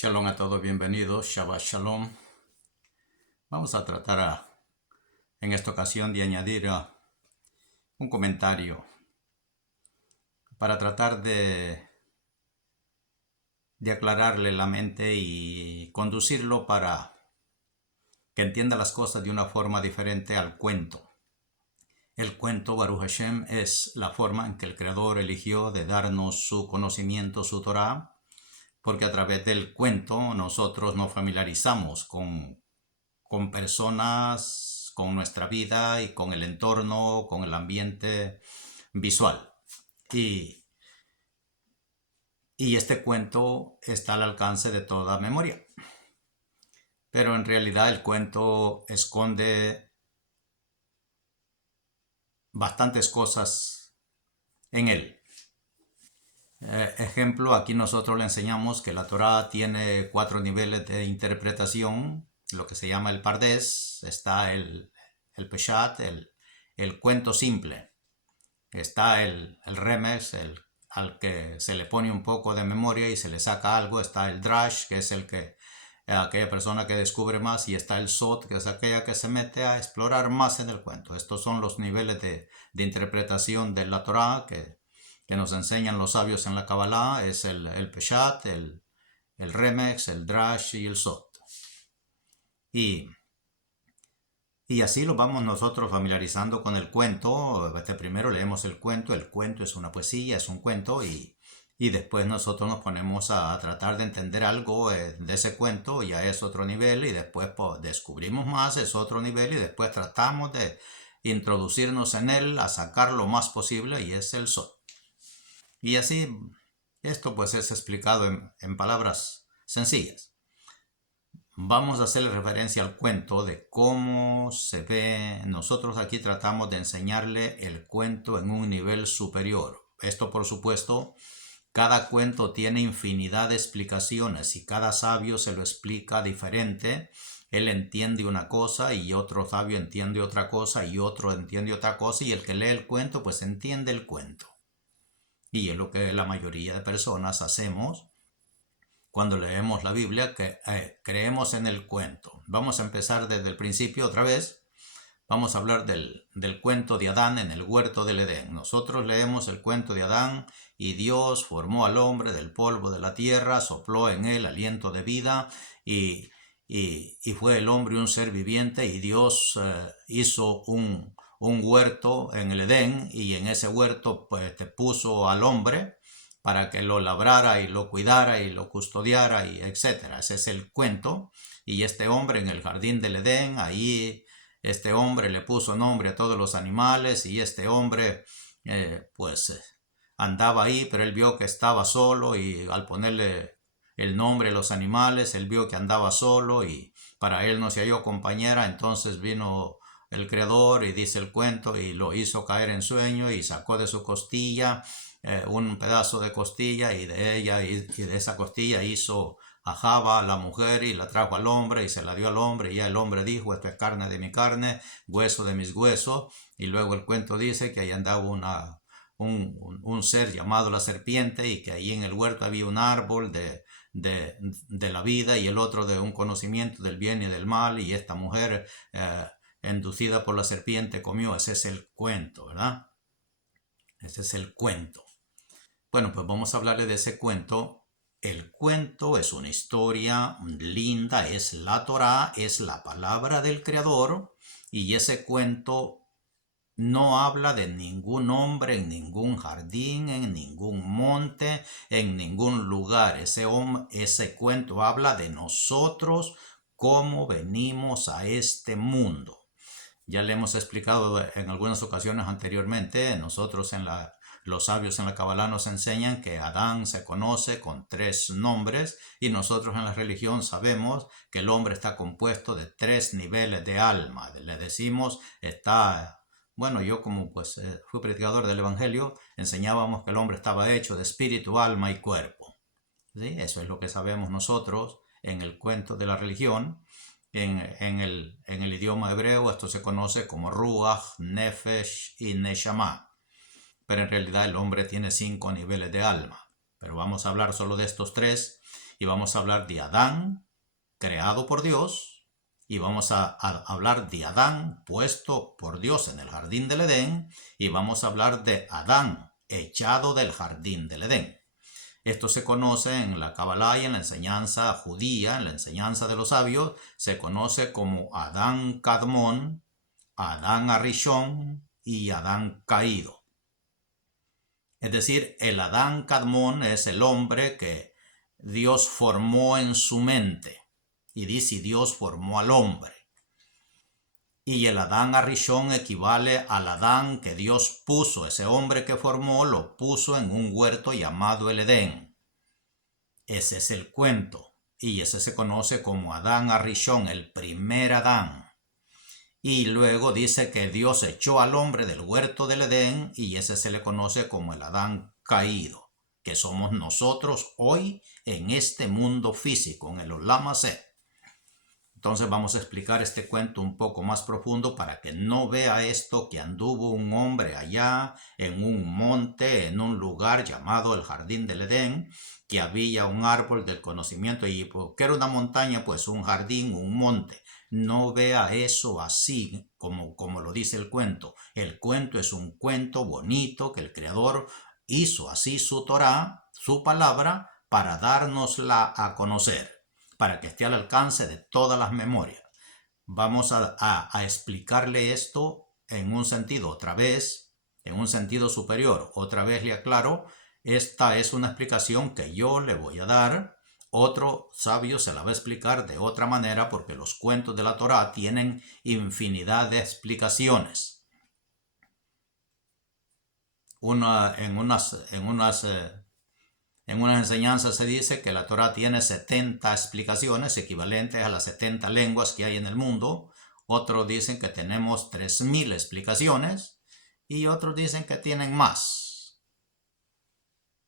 Shalom a todos, bienvenidos, Shabbat Shalom. Vamos a tratar en esta ocasión de añadir un comentario para tratar de aclararle la mente y conducirlo para que entienda las cosas de una forma diferente al cuento. El cuento, Baruch Hashem, es la forma en que el Creador eligió de darnos su conocimiento, su Torah, porque a través del cuento nosotros nos familiarizamos con personas, con nuestra vida y con el entorno, con el ambiente visual. Y este cuento está al alcance de toda memoria. Pero en realidad el cuento esconde bastantes cosas en él. Ejemplo, aquí nosotros le enseñamos que la Torah tiene 4 niveles de interpretación, lo que se llama el Pardés. Está el Peshat, el cuento simple. Está el Remes, al que se le pone un poco de memoria y se le saca algo. Está el Drash, que es aquella persona que descubre más, y está el Sot, que es aquella que se mete a explorar más en el cuento. Estos son los niveles de interpretación de la Torah que nos enseñan los sabios en la Kabbalah. Es el Peshat, el Remex, el Drash y el Sot. Y así lo vamos nosotros familiarizando con el cuento. Primero leemos el cuento es una poesía, es un cuento, y después nosotros nos ponemos a tratar de entender algo de ese cuento, ya es otro nivel, y después descubrimos más, es otro nivel, y después tratamos de introducirnos en él, a sacar lo más posible, y es el Sot. Y así, esto pues es explicado en palabras sencillas. Vamos a hacerle referencia al cuento de cómo se ve. Nosotros aquí tratamos de enseñarle el cuento en un nivel superior. Esto, por supuesto, cada cuento tiene infinidad de explicaciones y cada sabio se lo explica diferente. Él entiende una cosa y otro sabio entiende otra cosa y otro entiende otra cosa, y el que lee el cuento pues entiende el cuento. Y es lo que la mayoría de personas hacemos cuando leemos la Biblia, que creemos en el cuento. Vamos a empezar desde el principio otra vez. Vamos a hablar del cuento de Adán en el huerto del Edén. Nosotros leemos el cuento de Adán, y Dios formó al hombre del polvo de la tierra, sopló en él aliento de vida, y fue el hombre un ser viviente, y Dios hizo un huerto en el Edén, y en ese huerto pues puso al hombre para que lo labrara y lo cuidara y lo custodiara, y etcétera. Ese es el cuento. Y este hombre en el jardín del Edén, ahí este hombre le puso nombre a todos los animales, y este hombre andaba ahí, pero él vio que estaba solo, y al ponerle el nombre a los animales, él vio que andaba solo y para él no se halló compañera. Entonces vino el Creador, y dice el cuento, y lo hizo caer en sueño, y sacó de su costilla un pedazo de costilla, y de ella y de esa costilla hizo a Java, la mujer, y la trajo al hombre y se la dio al hombre, y ya el hombre dijo: esto es carne de mi carne, hueso de mis huesos. Y luego el cuento dice que ahí andaba un ser llamado la serpiente, y que ahí en el huerto había un árbol de la vida, y el otro de un conocimiento del bien y del mal, y esta mujer inducida por la serpiente comió. Ese es el cuento, ¿verdad? Ese es el cuento. Bueno, pues vamos a hablarle de ese cuento. El cuento es una historia linda, es la Torá, es la palabra del Creador, y ese cuento no habla de ningún hombre en ningún jardín, en ningún monte, en ningún lugar. Ese cuento habla de nosotros, cómo venimos a este mundo. Ya le hemos explicado en algunas ocasiones anteriormente. Nosotros los sabios en la Kabbalah nos enseñan que Adán se conoce con 3 nombres, y nosotros en la religión sabemos que el hombre está compuesto de 3 niveles de alma. Le decimos, yo como pues fui predicador del Evangelio, enseñábamos que el hombre estaba hecho de espíritu, alma y cuerpo. ¿Sí? Eso es lo que sabemos nosotros en el cuento de la religión. En el idioma hebreo esto se conoce como Ruach, Nefesh y Neshama. Pero en realidad el hombre tiene 5 niveles de alma. pero vamos a hablar solo de estos tres y vamos a hablar de Adán, creado por Dios, y vamos a hablar de Adán puesto por Dios en el jardín del Edén, y vamos a hablar de Adán echado del jardín del Edén. Esto se conoce en la Kabbalah y en la enseñanza judía, en la enseñanza de los sabios, se conoce como Adán Kadmón, Adán Arishón y Adán caído. Es decir, el Adán Kadmón es el hombre que Dios formó en su mente. Y dice, Dios formó al hombre. Y el Adán Arishón equivale al Adán que Dios puso. Ese hombre que formó lo puso en un huerto llamado el Edén. Ese es el cuento. Y ese se conoce como Adán Arishón, el primer Adán. Y luego dice que Dios echó al hombre del huerto del Edén y ese se le conoce como el Adán caído, que somos nosotros hoy en este mundo físico, en el Olam Hazé. Entonces vamos a explicar este cuento un poco más profundo para que no vea esto que anduvo un hombre allá en un monte, en un lugar llamado el Jardín del Edén, que había un árbol del conocimiento y porque era una montaña, pues un jardín, un monte. No vea eso así como lo dice el cuento. El cuento es un cuento bonito que el Creador hizo así su Torá, su palabra, para dárnosla a conocer, para que esté al alcance de todas las memorias. Vamos a explicarle esto en un sentido otra vez, en un sentido superior. Otra vez le aclaro, esta es una explicación que yo le voy a dar. Otro sabio se la va a explicar de otra manera porque los cuentos de la Torá tienen infinidad de explicaciones. En unas enseñanzas se dice que la Torá tiene 70 explicaciones equivalentes a las 70 lenguas que hay en el mundo. Otros dicen que tenemos 3000 explicaciones y otros dicen que tienen más.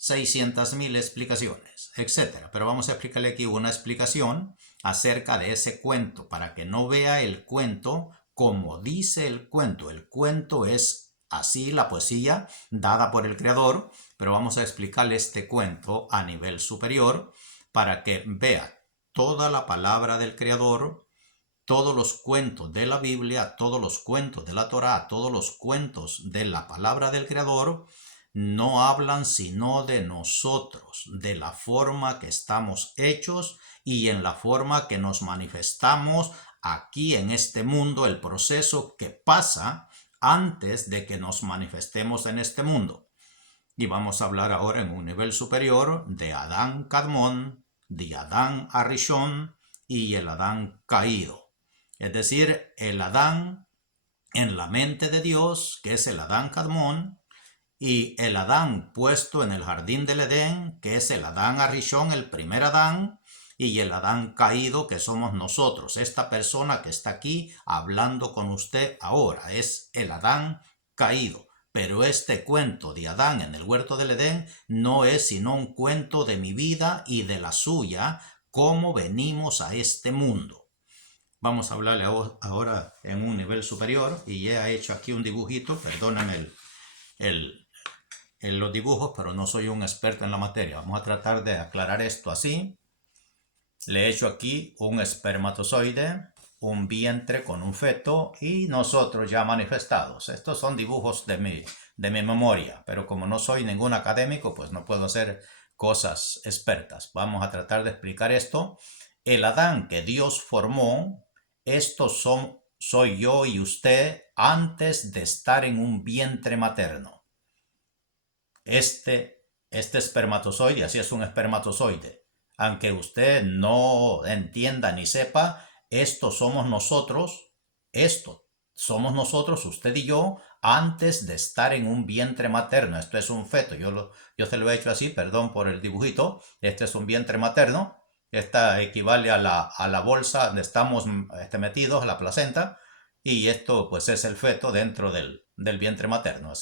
600.000 explicaciones, etc. Pero vamos a explicarle aquí una explicación acerca de ese cuento para que no vea el cuento como dice el cuento. El cuento es así, la poesía dada por el Creador, pero vamos a explicarle este cuento a nivel superior para que vea toda la palabra del Creador, todos los cuentos de la Biblia, todos los cuentos de la Torá, todos los cuentos de la palabra del Creador, no hablan sino de nosotros, de la forma que estamos hechos y en la forma que nos manifestamos aquí en este mundo, el proceso que pasa antes de que nos manifestemos en este mundo. Y vamos a hablar ahora en un nivel superior de Adán Kadmón, de Adán Arishón y el Adán caído. Es decir, el Adán en la mente de Dios, que es el Adán Kadmón, y el Adán puesto en el jardín del Edén, que es el Adán Arishón, el primer Adán, y el Adán caído, que somos nosotros. Esta persona que está aquí hablando con usted ahora es el Adán caído. Pero este cuento de Adán en el huerto del Edén no es sino un cuento de mi vida y de la suya, cómo venimos a este mundo. Vamos a hablarle ahora en un nivel superior y ya he hecho aquí un dibujito, perdonen los dibujos, pero no soy un experto en la materia. Vamos a tratar de aclarar esto así. Le he hecho aquí un espermatozoide, un vientre con un feto y nosotros ya manifestados. Estos son dibujos de mi memoria, pero como no soy ningún académico, pues no puedo hacer cosas expertas. Vamos a tratar de explicar esto. El Adán que Dios formó, estos soy yo y usted antes de estar en un vientre materno. Este espermatozoide, así es un espermatozoide. Aunque usted no entienda ni sepa, estos somos nosotros, usted y yo, antes de estar en un vientre materno. Esto es un feto, yo se lo he hecho así, perdón por el dibujito. Este es un vientre materno, esta equivale a la bolsa donde estamos metidos, la placenta, y esto pues es el feto dentro del vientre materno.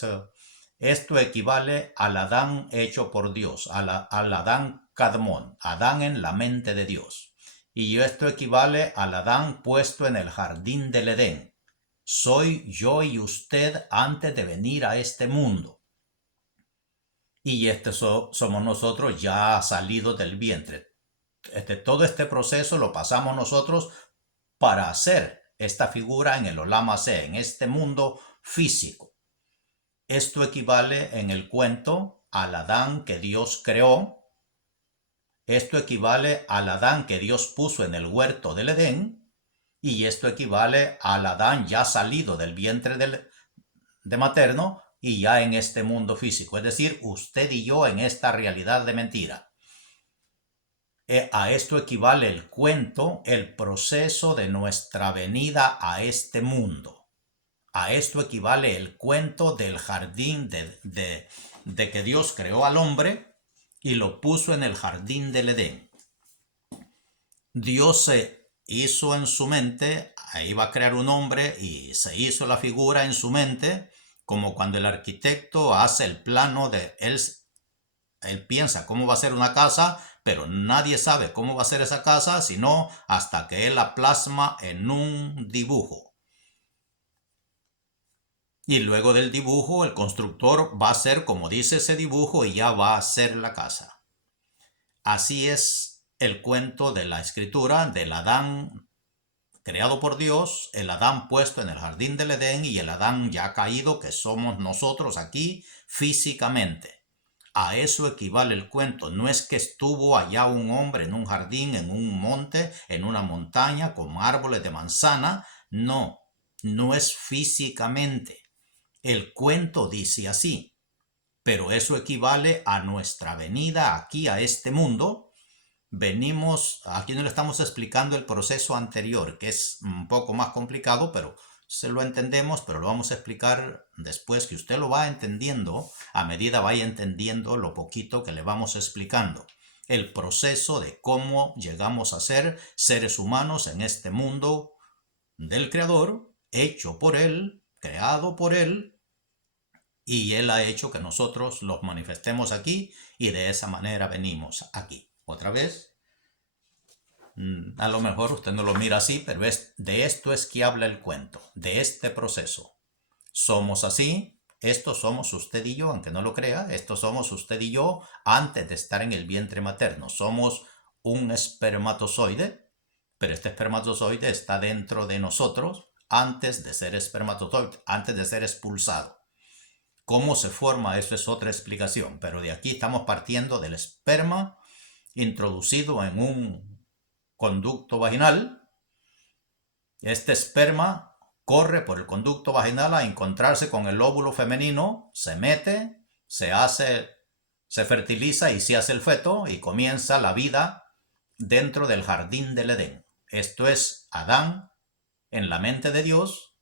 Esto equivale al Adán hecho por Dios, al Adán Kadmón, Adán en la mente de Dios. Y esto equivale al Adán puesto en el jardín del Edén. Soy yo y usted antes de venir a este mundo. y somos nosotros ya salidos del vientre. Todo este proceso lo pasamos nosotros para hacer esta figura en el Olam Hazé, en este mundo físico. Esto equivale en el cuento al Adán que Dios creó. Esto equivale al Adán que Dios puso en el huerto del Edén. Y esto equivale al Adán ya salido del vientre de materno y ya en este mundo físico. Es decir, usted y yo en esta realidad de mentira. A esto equivale el cuento, el proceso de nuestra venida a este mundo. A esto equivale el cuento del jardín de que Dios creó al hombre y lo puso en el jardín del Edén. Dios se hizo en su mente, iba a crear un hombre y se hizo la figura en su mente, como cuando el arquitecto hace el plano de él piensa cómo va a ser una casa, pero nadie sabe cómo va a ser esa casa, sino hasta que él la plasma en un dibujo. Y luego del dibujo, el constructor va a hacer como dice ese dibujo y ya va a hacer la casa. Así es el cuento de la escritura del Adán creado por Dios, el Adán puesto en el jardín del Edén y el Adán ya caído que somos nosotros aquí físicamente. A eso equivale el cuento. No es que estuvo allá un hombre en un jardín, en un monte, en una montaña, con árboles de manzana. No, no es físicamente. El cuento dice así, pero eso equivale a nuestra venida aquí a este mundo. Venimos, aquí no le estamos explicando el proceso anterior, que es un poco más complicado, pero se lo entendemos, pero lo vamos a explicar después, que usted lo va entendiendo a medida vaya entendiendo lo poquito que le vamos explicando. El proceso de cómo llegamos a ser seres humanos en este mundo del Creador, hecho por Él, creado por Él, y Él ha hecho que nosotros los manifestemos aquí y de esa manera venimos aquí. Otra vez. A lo mejor usted no lo mira así, pero de esto es que habla el cuento, de este proceso. Somos así, estos somos usted y yo, aunque no lo crea, estos somos usted y yo antes de estar en el vientre materno. Somos un espermatozoide, pero este espermatozoide está dentro de nosotros antes de ser espermatozoide, antes de ser expulsado. ¿Cómo se forma? Eso es otra explicación, pero de aquí estamos partiendo del esperma introducido en un conducto vaginal. Este esperma corre por el conducto vaginal a encontrarse con el óvulo femenino, se mete, se fertiliza y se hace el feto y comienza la vida dentro del jardín del Edén. Esto es Adán en la mente de Dios,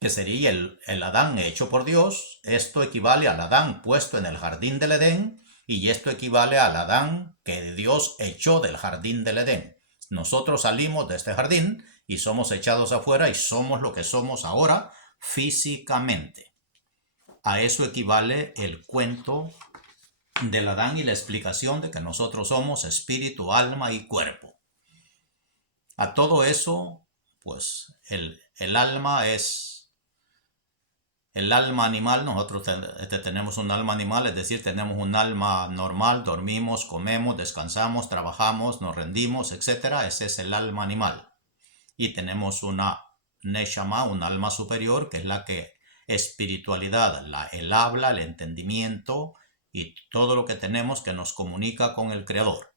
que sería el Adán hecho por Dios. Esto equivale al Adán puesto en el jardín del Edén y esto equivale al Adán que Dios echó del jardín del Edén. Nosotros salimos de este jardín y somos echados afuera y somos lo que somos ahora físicamente. A eso equivale el cuento del Adán y la explicación de que nosotros somos espíritu, alma y cuerpo. A todo eso, pues el alma es el alma animal. Nosotros tenemos un alma animal, es decir, tenemos un alma normal, dormimos, comemos, descansamos, trabajamos, nos rendimos, etc. Ese es el alma animal. Y tenemos una neshama, un alma superior, que es la que espiritualidad, el habla, el entendimiento y todo lo que tenemos que nos comunica con el Creador.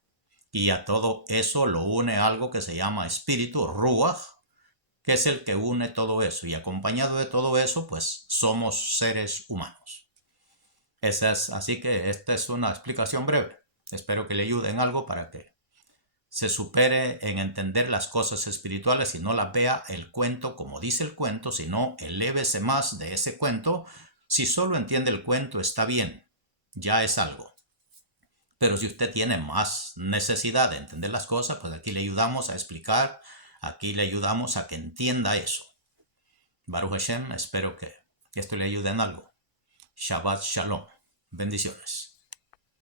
Y a todo eso lo une algo que se llama espíritu, ruach, que es el que une todo eso, y acompañado de todo eso, pues somos seres humanos. Así que esta es una explicación breve. Espero que le ayude en algo para que se supere en entender las cosas espirituales y no las vea el cuento como dice el cuento, sino elévese más de ese cuento. Si solo entiende el cuento está bien, ya es algo. Pero si usted tiene más necesidad de entender las cosas, pues aquí le ayudamos a explicar. Aquí le ayudamos a que entienda eso. Baruch Hashem, espero que esto le ayude en algo. Shabbat Shalom. Bendiciones.